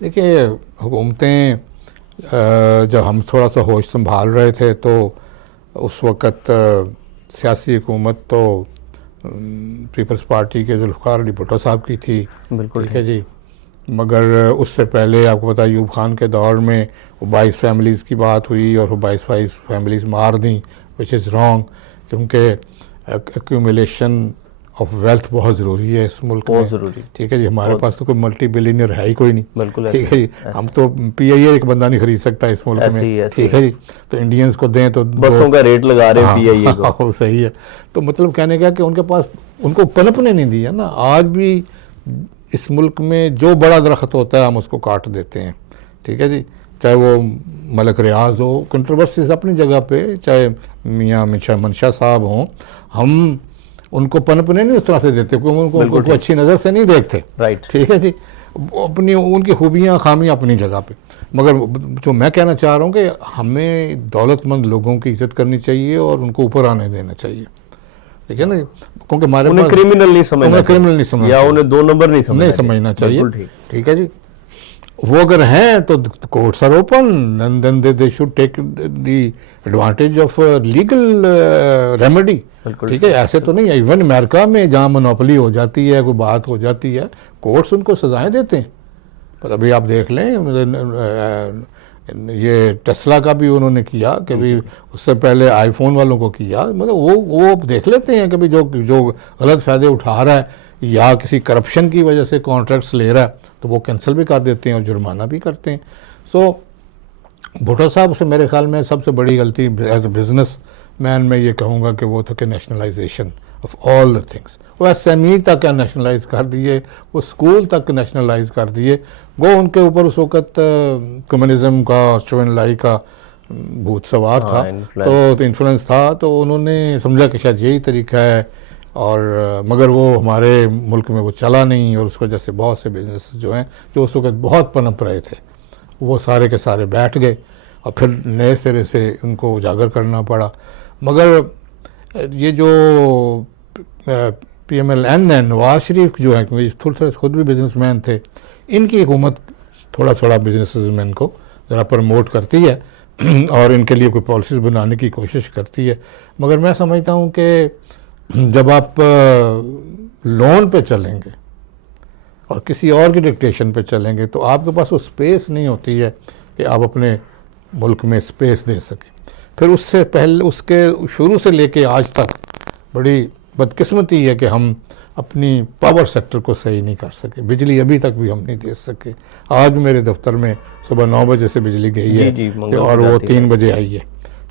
देखिए, हुकूमतें जब हम थोड़ा सा होश संभाल रहे थे तो उस वक़्त सियासी हुकूमत तो पीपल्स पार्टी के जुल्फ़िकार अली भुट्टो साहब की थी। बिल्कुल ठीक है जी। मगर उससे पहले आपको पता है यूब खान के दौर में वो 22 फैमिलीज़ की बात हुई और वो 22 फैमिलीज़ मार दी, विच इज़ रॉन्ग, क्योंकि एक्यूमुलेशन ऑफ वेल्थ बहुत ज़रूरी है इस मुल्क में। बहुत ज़रूरी। ठीक है जी। हमारे पास तो कोई मल्टी बिलियनियर है ही कोई नहीं। बिल्कुल ठीक है जी। हम तो PIA एक बंदा नहीं खरीद सकता इस मुल्क में। ठीक है जी। तो इंडियंस को दें तो बसों का रेट लगा रहे हैं PIA को। हाँ, सही है। तो मतलब कहने का कि उनके पास उनको पनपने नहीं दिया ना। आज भी इस मुल्क में जो बड़ा दरख्त होता है हम उसको काट देते हैं। ठीक है जी। चाहे वो मलक रियाज हो, कंट्रोवर्सीज अपनी जगह पे, चाहे मियाँ मंशा साहब हों, हम उनको पनपने नहीं उस तरह से देते क्योंकि उनको अच्छी नज़र से नहीं देखते। राइट। ठीक है जी। अपनी उनकी खूबियाँ खामियाँ अपनी जगह पे। मगर जो मैं कहना चाह रहा हूँ कि हमें दौलतमंद लोगों की इज्जत करनी चाहिए और उनको ऊपर आने देना चाहिए। ठीक है ना, क्योंकि हमारे उन्हें क्रिमिनल नहीं समझना, या उन्हें 2 नंबर नहीं समझना चाहिए। ठीक है जी। वो अगर हैं तो courts are open, then they should take the advantage of legal remedy. ठीक है, ऐसे तो नहीं है। इवन अमेरिका में जहाँ मोनोपोली हो जाती है, कोई बात हो जाती है, कोर्ट्स उनको सजाएं देते हैं। पर अभी आप देख लें, ये टेस्ला का भी उन्होंने किया कि भाई, उससे पहले आईफोन वालों को किया। मतलब वो देख लेते हैं कि भाई जो गलत फ़ायदे उठा रहा है या किसी करप्शन की वजह से कॉन्ट्रैक्ट्स ले रहा है तो वो कैंसिल भी कर देते हैं और जुर्माना भी करते हैं। सो भुट्टो साहब से मेरे ख्याल में सबसे बड़ी गलती एज ए बिजनेस मैन मैं ये कहूँगा कि वो था कि nationalisation of all the things. वो SME तक नेशनलाइज कर दिए, वो स्कूल तक नेशनलाइज कर दिए। वो उनके ऊपर उस वक़्त कम्युनिज़म का, चौनलाई का भूत सवार था, तो इन्फ्लुएंस था। तो उन्होंने समझा कि शायद यही तरीका है, और मगर वो हमारे मुल्क में वो चला नहीं, और उस वजह से बहुत से बिजनेस जो हैं जो उस वक़्त बहुत पनप रहे थे वो सारे के सारे बैठ गए और फिर नए सिरे से उनको उजागर करना पड़ा। मगर ये जो PMLN है, नवाज शरीफ जो है, क्योंकि थोड़े खुद भी बिजनेसमैन थे, इनकी हुकूमत थोड़ा थोड़ा बिजनेसमैन को ज़रा प्रमोट करती है और इनके लिए कोई पॉलिसीज़ बनाने की कोशिश करती है। मगर मैं समझता हूँ कि जब आप लोन पे चलेंगे और किसी और की डिक्टेशन पे चलेंगे तो आपके पास वो स्पेस नहीं होती है कि आप अपने मुल्क में स्पेस दे सकें। फिर उससे पहले, उसके शुरू से लेके आज तक बड़ी बदकिस्मती है कि हम अपनी पावर सेक्टर को सही नहीं कर सके। बिजली अभी तक भी हम नहीं दे सके। आज मेरे दफ्तर में सुबह 9 बजे से बिजली गई है और वो 3 बजे आई है।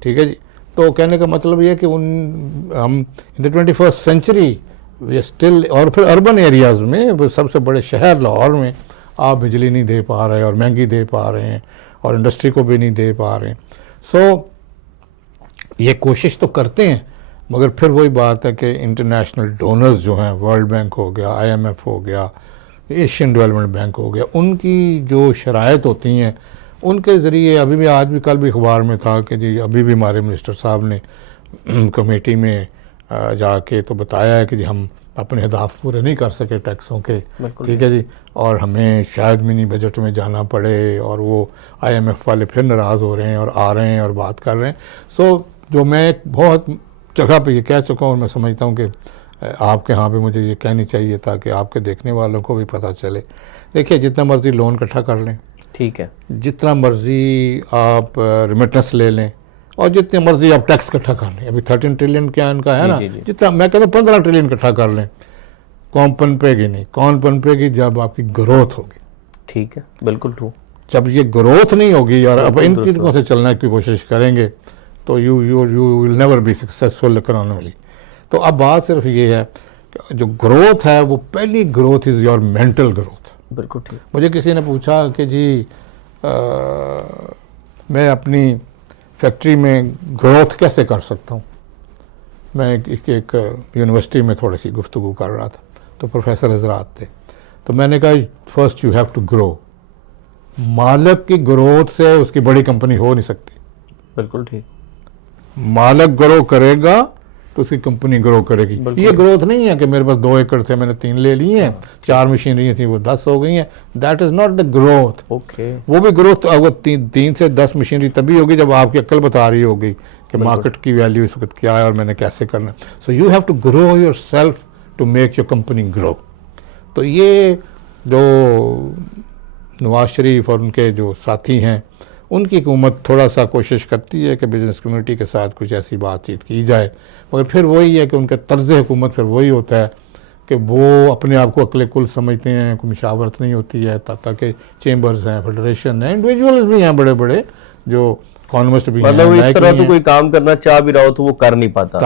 ठीक है जी। तो कहने का मतलब ये है कि हम in the 21st century we still, और फिर अर्बन एरियाज़ में, सबसे बड़े शहर लाहौर में आप बिजली नहीं दे पा रहे और महंगी दे पा रहे हैं और इंडस्ट्री को भी नहीं दे पा रहे हैं। सो ये कोशिश तो करते हैं, मगर फिर वही बात है कि इंटरनेशनल डोनर्स जो हैं, वर्ल्ड बैंक हो गया, IMF हो गया, एशियन डेवलपमेंट बैंक हो गया, उनकी जो शराइत होती हैं उनके ज़रिए, अभी भी आज भी कल भी अखबार में था कि जी अभी भी हमारे मिनिस्टर साहब ने कमेटी में जाके तो बताया है कि जी हम अपने अहदाफ पूरे नहीं कर सके टैक्सों के। ठीक है जी। और हमें शायद मिनी बजट में जाना पड़े, और वो IMF वाले फिर नाराज़ हो रहे हैं और आ रहे हैं और बात कर रहे हैं। सो जो मैं बहुत जगह पे ये कह चुका हूँ और मैं समझता हूँ कि आपके यहाँ पे मुझे ये कहनी चाहिए ताकि आपके देखने वालों को भी पता चले। देखिए, जितना मर्ज़ी लोन इकट्ठा कर लें, ठीक है, जितना मर्ज़ी आप रिमिटेंस ले लें, और जितने मर्ज़ी आप टैक्स इकट्ठा कर लें, अभी 13 ट्रिलियन क्या इनका है ना, जितना मैं कहता हूँ 15 ट्रिलियन इकट्ठा कर लें, कौन पनपेगी नहीं। कौन पनपेगी? जब आपकी ग्रोथ होगी। ठीक है, बिल्कुल ट्रू। जब ये ग्रोथ नहीं होगी और अब इन तरीकों से चलने की कोशिश करेंगे तो you will never be successful economically. तो अब बात सिर्फ ये है कि जो ग्रोथ है वो पहली growth is your mental growth. बिल्कुल ठीक। मुझे किसी ने पूछा कि जी मैं अपनी फैक्ट्री में ग्रोथ कैसे कर सकता हूँ। मैं एक यूनिवर्सिटी में थोड़ी सी गुफ्तगू कर रहा था, तो प्रोफेसर हजरात थे, तो मैंने कहा first you have to grow. मालिक की ग्रोथ से उसकी बड़ी कंपनी हो नहीं सकती। बिल्कुल ठीक। मालिक ग्रो करेगा तो उसकी कंपनी ग्रो करेगी। ये ग्रोथ नहीं है कि मेरे पास 2 एकड़ थे मैंने 3 ले लिए हैं, 4 मशीनरी थी वो 10 हो गई हैं। That is not the growth. Okay, वो भी ग्रोथ अगर 3 से 10 मशीनरी तभी होगी जब आपकी अक्ल बता रही होगी कि मार्केट की वैल्यू इस वक्त क्या है और मैंने कैसे करना है। So you have to grow yourself to make your company grow. तो ये जो नवाज शरीफ और उनके जो साथी हैं उनकी हुकूमत थोड़ा सा कोशिश करती है कि बिज़नेस कम्युनिटी के साथ कुछ ऐसी बातचीत की जाए, मगर फिर वही है कि उनका तर्ज हुकूमत फिर वही होता है कि वो अपने आप को अकल कुल समझते हैं, कोई मशावरत नहीं होती है। ताकि चेंबर्स हैं, फेडरेशन हैं, इंडिविजुअल्स भी हैं बड़े बड़े जो इकोनॉमिस्ट भी हैं, मतलब इस तरह तो कोई काम करना चाह भी रहा हो तो वो कर नहीं पाता।